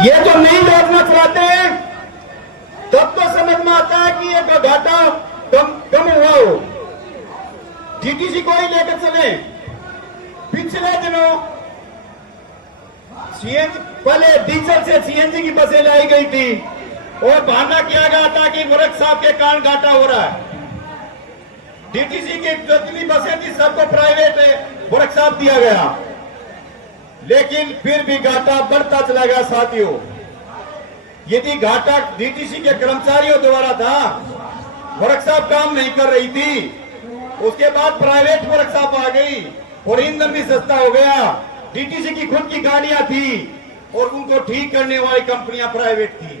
ये जो नई योजना चलाते हैं तब तो समझ में आता है कि ये घाटा कम हुआ हो। डीटीसी को ही लेकर चले। पिछले दिनों सीएनजी, पहले डीजल से सीएनजी की बसें लाई गई थी और बहाना किया गया था कि मुरक साहब के कारण घाटा हो रहा है। डीटीसी की जितनी बसें थी सबको प्राइवेट मुरक साहब दिया गया, लेकिन फिर भी घाटा बढ़ता चला गया। साथियों, यदि घाटा डीटीसी के कर्मचारियों द्वारा था, मुरक साहब काम नहीं कर रही थी, उसके बाद प्राइवेट मुरक साहब आ गई और ईंधन भी सस्ता हो गया। डीटीसी की खुद की गाड़ियां थी और उनको ठीक करने वाली कंपनियां प्राइवेट थी।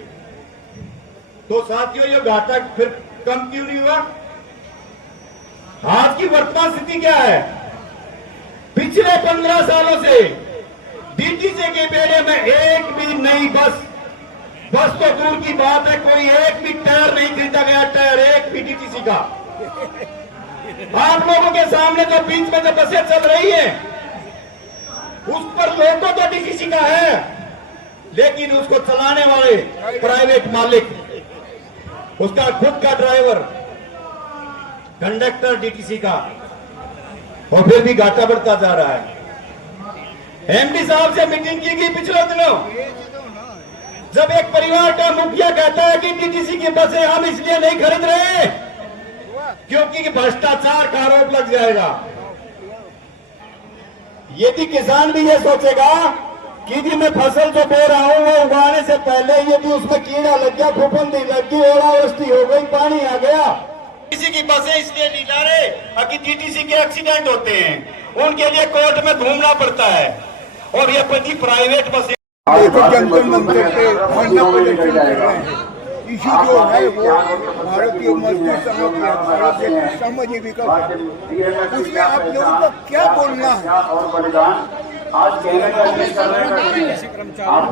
तो साथियों, ये घाटा फिर कम क्यों नहीं हुआ? आज की वर्तमान स्थिति क्या है? पिछले 15 सालों से डीटीसी के बेड़े में एक भी नई बस तो दूर की बात है, कोई एक भी टायर नहीं खरीदा गया। टायर एक भी डीटीसी का। आप लोगों के सामने जो बीच में जो बसें चल रही है उस पर लोगों तो डीटीसी का है, लेकिन उसको चलाने वाले प्राइवेट मालिक, उसका खुद का ड्राइवर, कंडक्टर डीटीसी का, और फिर भी घाटा बढ़ता जा रहा है। एमडी साहब से मीटिंग की गई पिछले दिनों, जब एक परिवार का मुखिया कहता है कि डीटीसी की बसें हम इसलिए नहीं खरीद रहे क्योंकि भ्रष्टाचार का आरोप लग जाएगा। यदि किसान भी ये सोचेगा कि जी मैं फसल जो बो रहा हूं वो उगाने से पहले यदि उसमें कीड़ा लग गया, फफूंदी लग गई, ओलावृष्टि हो गई, पानी आ गया, किसी की बसें इसलिए नहीं ला रहे कि डीटीसी के एक्सीडेंट होते हैं, उनके लिए कोर्ट में घूमना पड़ता है, और ये पति प्राइवेट बसें जंतर मंतर पे धरना प्रदर्शन कर रहे हैं। इशू जो है वो भारतीय मजदूर संघ की भारतीय श्रमजीविका, उसमें आप लोगों का क्या बोलना है? आज कर्मचारी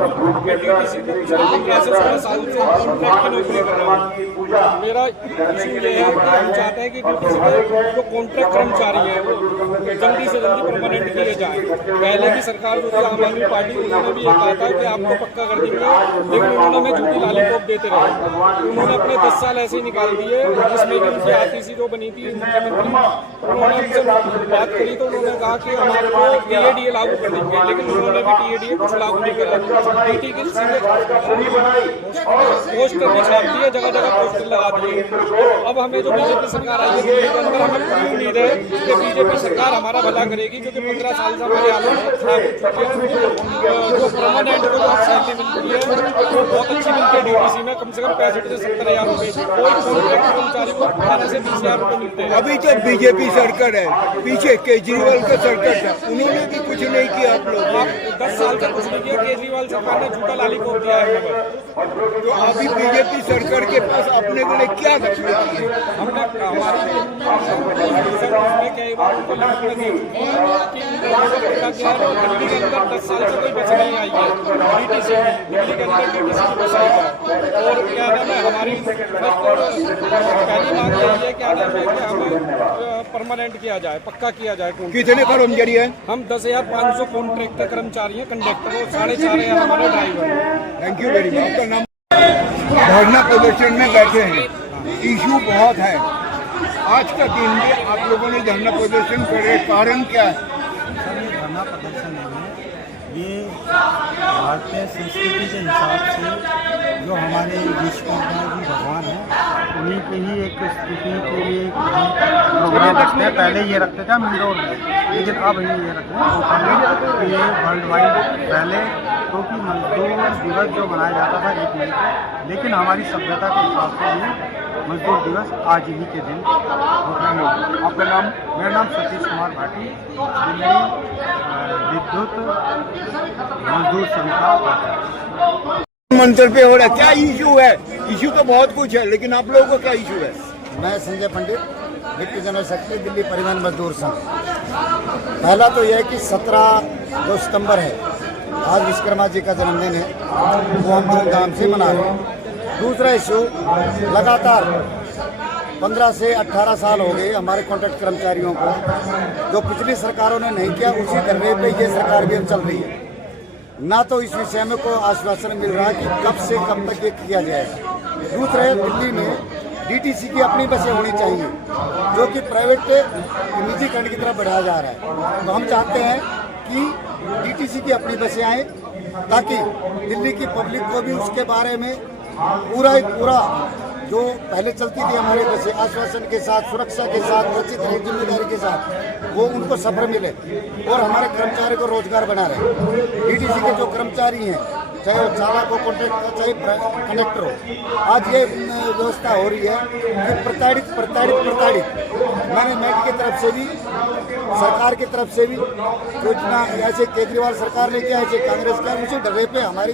मेरा इशू ये है कि हम चाहते हैं कि जो कॉन्ट्रैक्ट कर्मचारी हैं वो जल्दी से जल्दी परमानेंट किए जाए। पहले की सरकार जो थी आम आदमी पार्टी, उन्होंने भी ये कहा था कि आपको पक्का कर देंगे, लेकिन उन्होंने हमें झूठी लालीपॉप देते रहे। उन्होंने अपने 10 साल ऐसे ही निकाल दिए, जिसमें कि उनकी आरटीसी जो बनी थी मुख्यमंत्री, उन्होंने हमसे बात करी तो उन्होंने कहा कि हम आपको टीएडीए लागू कर देंगे, लेकिन उन्होंने भी टीएडीए कुछ लागू नहीं करा। डीटी के सीधे पोस्टर भी छाप दिए, जगह जगह पोस्टर लगा दिए। अब हमें जो बीजेपी सरकार आई है उसके अंदर हमें पूरी उम्मीद है कि बीजेपी सरकार हमारा भला करेगी, क्योंकि 15 साल से हमारे हालत खराब हो चुकी है। जो परमानेंट को जो सैलरी मिलती है वो बहुत अच्छी मिलती है डीटीसी में, कम से कम 65 से 70 हज़ार रुपये। कोई कॉन्ट्रैक्ट कर्मचारी को 18 से 20 हज़ार रुपये मिलते हैं। अभी तो बीजेपी सरकार है, पीछे केजरीवाल का सरकार था, उन्होंने भी कुछ नहीं किया। आप लोग 10 साल से कुछ नहीं किया। केजरीवाल सरकार ने झूठा लालीपॉप दिया है। तो अभी बीजेपी सरकार के पास अपने को क्या रखना चाहिए? हमने हमारी कई बार उनको लिखने दी दिल्ली के अंदर 10 साल से कोई बस नहीं आई है डीटीसी, दिल्ली के अंदर डीटीसी की बस आई है। और क्या नाम है, हमारी पहली बात यही है क्या नाम है कि हमें परमानेंट किया जाए, पक्का किया जाए। कितने कर्मचारी है? हम 10,500 कॉन्ट्रैक्टर कर्मचारी हैं, कंडक्टर, और 4.5 हैं हमारे driver. Thank you very much. आपका नाम? धरना प्रदर्शन में बैठे हैं, इशू बहुत है। आज का दिन भी आप लोगों ने धरना प्रदर्शन करे, कारण क्या है? सर, ये धरना प्रदर्शन नहीं है, ये भारतीय संस्कृति के हिसाब से जो हमारे विश्वकर्मा जी भगवान हैं उन्हीं की ही एक स्तुति के लिए प्रोग्राम रखते हैं। पहले ये रखते थे हम इंदौर में, लेकिन अब ये रखते हैं ये वर्ल्ड वाइड। पहले क्योंकि मजदूर दिवस जो मनाया जाता था 1 मई को, लेकिन हमारी सभ्यता के हिसाब से ये मजदूर दिवस आज ही के दिन होता है। आपका नाम? मेरा नाम सतीश कुमार भाटी, दिल्ली विद्युत मजदूर संघ का मंत्र पे हो रहा है, क्या इशू है? इशू तो बहुत कुछ है, लेकिन आप लोगों को क्या इशू है? मैं संजय पंडित, डिप्टी जनरल सेक्रेटरी, दिल्ली परिवहन मजदूर संघ। पहला तो यह है कि 17 जो सितंबर है, आज विश्वकर्मा जी का जन्मदिन है, वो हम धूमधाम से मना रहे हैं। दूसरा इशू, लगातार 15 से 18 साल हो गए हमारे कॉन्ट्रैक्ट कर्मचारियों को, जो पिछली सरकारों ने नहीं किया, उसी धरने पे ये सरकार भी अब चल रही है। ना तो इस विषय में कोई आश्वासन मिल रहा है कि कब से कब तक ये किया जाएगा। दूसरे, दिल्ली में डीटीसी की अपनी बसें होनी चाहिए, जो कि प्राइवेट निजीकरण की तरफ बढ़ाया जा रहा है। तो हम चाहते हैं कि डीटीसी की अपनी बसें आए, ताकि दिल्ली की पब्लिक को भी उसके बारे में पूरा जो पहले चलती थी हमारे बसें आश्वासन के साथ, सुरक्षा के साथ, उचित जिम्मेदारी के साथ, वो उनको सफर मिले और हमारे कर्मचारी को रोजगार बना रहे। डीटीसी के जो कर्मचारी हैं, चाहे वो चालक हो, कॉन्ट्रैक्टर, चाहे कंडक्टर हो, आज ये व्यवस्था हो रही है कि प्रताड़ित मैनेजमेंट की तरफ से भी, सरकार की तरफ से भी योजना ऐसे केजरीवाल सरकार ने किया, ऐसे कांग्रेस का, उसी डरे पे हमारी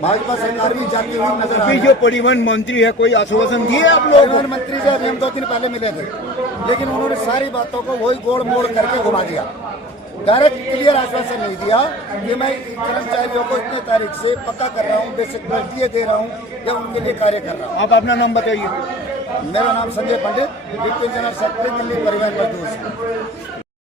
भाजपा सरकार भी जाती हुई नजर आ रही है। जो परिवहन मंत्री है, कोई आश्वासन दिए आप लोग? परिवहन मंत्री से अभी हम 2 दिन पहले मिले थे, लेकिन उन्होंने सारी बातों को वही गोड़ मोड़ करके घुमा दिया। डायरेक्ट क्लियर आश्वासन नहीं दिया कि मैं कर्मचारियों को इतने तारीख से पक्का कर रहा हूँ, बेसिक दिए दे रहा हूँ या उनके लिए कार्य कर रहा हूँ। आप अपना नाम बताइए। मेरा नाम संजय पंडित, डिप्टी जनरल सेक्रेटरी, दिल्ली परिवहन मजदूर संघ।